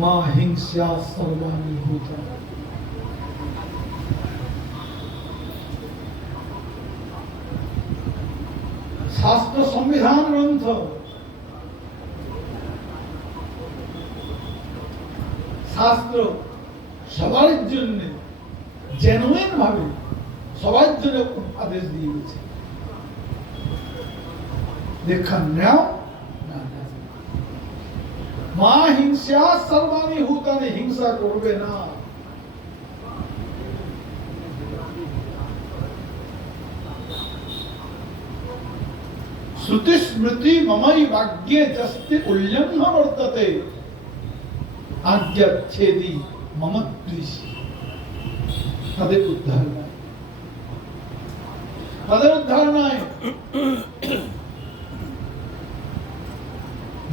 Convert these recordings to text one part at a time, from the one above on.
মা হিংসা সর্বাণি ভূতানি। শাস্ত্র সংবিধান গ্রন্থ, শাস্ত্র সবার জন্য জেনুইন ভাবে সবার জন্য আদেশ দিয়ে গেছে, দেখা নাও না। মা হিংসা সর্বাণি ভূতানি, হিংসা করবে না। শ্রুতি স্মৃতি মমাই বাক্যে যস্তে উল্লঙ্ঘ বর্ততে আজ্ঞাচ্ছেদি মম দ্বিষি। তাদের উদ্ধার নাই, তাদের উদ্ধার নাই।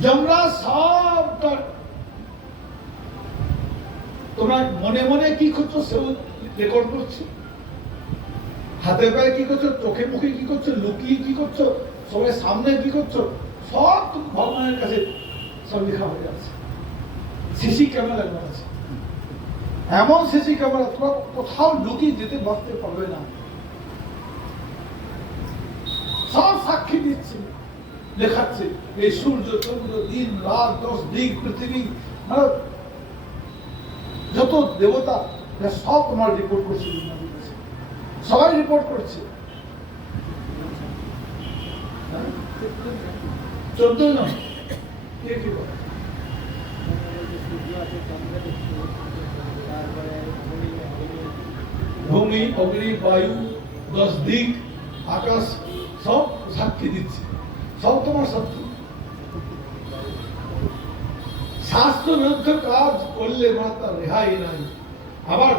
যমরাজ সবটা, তোমরা মনে মনে কি করছো সে রেকর্ড করছে, হাতে পায়ে কি করছো, চোখে মুখে কি করছো, লুকিয়ে কি করছো, সবাই সামনে কি করছো, সব ভগবানের কাছে সব লেখা হয়ে যাচ্ছে। সিসি ক্যামেরা লাগানো আছে, এমন সিসি ক্যামেরা তোমরা কোথাও লুকিয়ে যেতে বাঁচতে পারবে না। সব সাক্ষী দিচ্ছে, লেখাচ্ছে। এই সূর্য চন্দ্র দিন রাত 10 দিক পৃথিবী, মানে যত দেবতা সব তোমার রিপোর্ট করছে, সবাই রিপোর্ট করছে। 14 জন কে কি বলে, ভূমি অগ্নি বায়ু 10 দিক আকাশ সব সাক্ষী দিচ্ছে, সব তোমার সত্য। শাস্ত্র বিরুদ্ধে কাজ করলে তার রেহাই নাই, আবার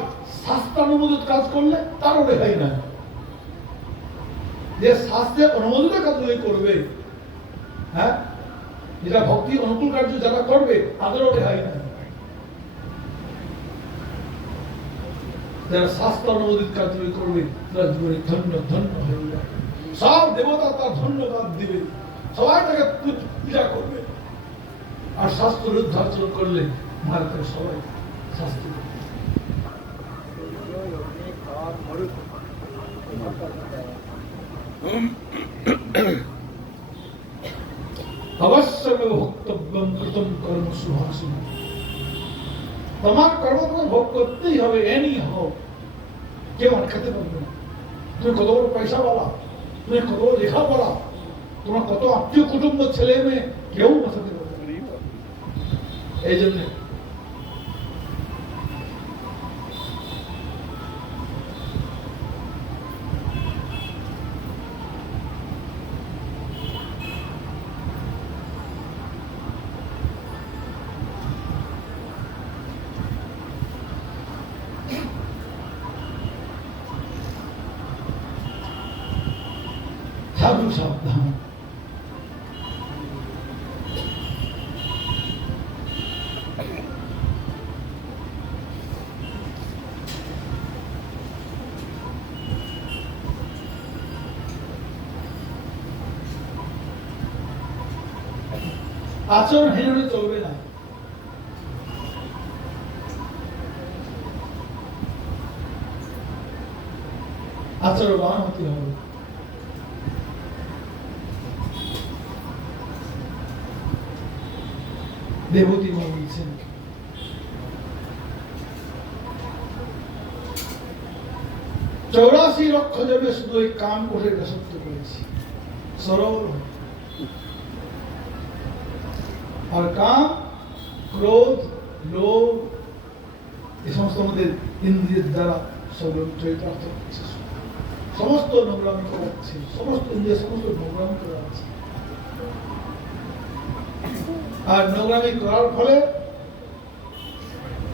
শাস্ত্রানুমোদিত কাজ করলে তারও রেহাই নাই। যে শাস্ত্রের অনুমোদিত কাজগুলি করবে, হ্যাঁ, যেটা ভক্তি অনুকূল কার্য যারা করবে তাদেরও রেহাই নাই। যারা শাস্ত্র অনুমোদিত কাজগুলি করবে তারা জীবনে ধন্য ধন্য হয়ে যাবে। সব দেবতা তার ধন্যবাদ দিবে, সবাই তাকে পূজা করবে। আর শাস্ত্র বিরুদ্ধ আচরণ করলে ভারতের সবাই শাস্তি করবে। অবশ্যই ভোক্তব্যম কৃতম কর্ম সুভাষিন। তোমার কর্ম তোমার ভোগ করতেই হবে, এনি হোক। কেউ আটকাতে পারবে না। তুমি কত বড় পয়সাওয়ালা, তুমি কত বড় লেখাপড়া, তোমার কত আত্মীয় কুটুম্ব ছেলে মেয়ে, কেউ বাঁচাতে পারবে না। এই জন্য সাধু সাবধান। আচরণহীন হলে চলবে না। আচরণবান হতে হবে। দেবতী বলছেন চৌরাশি লক্ষ জবে শুধু এই কাম করে দাসত্ব করেছি, সরল। আর কাম, ক্রোধ, লোভ এই সমস্ত আমাদের ইন্দ্রিয়ের দ্বারা চরিতার্থ হচ্ছে। সমস্ত নোংরামি করাচ্ছে, সমস্ত ইন্দ্রিয় সমস্ত নোংরামি করাচ্ছে। আর নোংরামি করার ফলে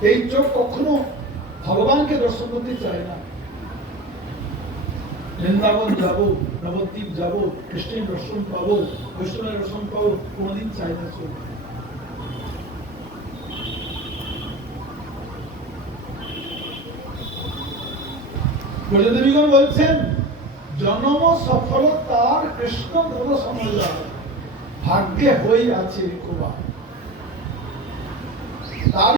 এই চোখ কখনো ভগবানকে দর্শন করতে চায় না। বৃন্দাবন যাবো, নবদ্বীপ যাবো, কৃষ্ণের দর্শন পাবো, বৈষ্ণবের দর্শন পাবো, কোনদিন চায় না চোখ। ব্রজদেবীগণ বলছেন জন্ম সফল তার কৃষ্ণ দর্শন ভাগ্যে হই আছে কুবা।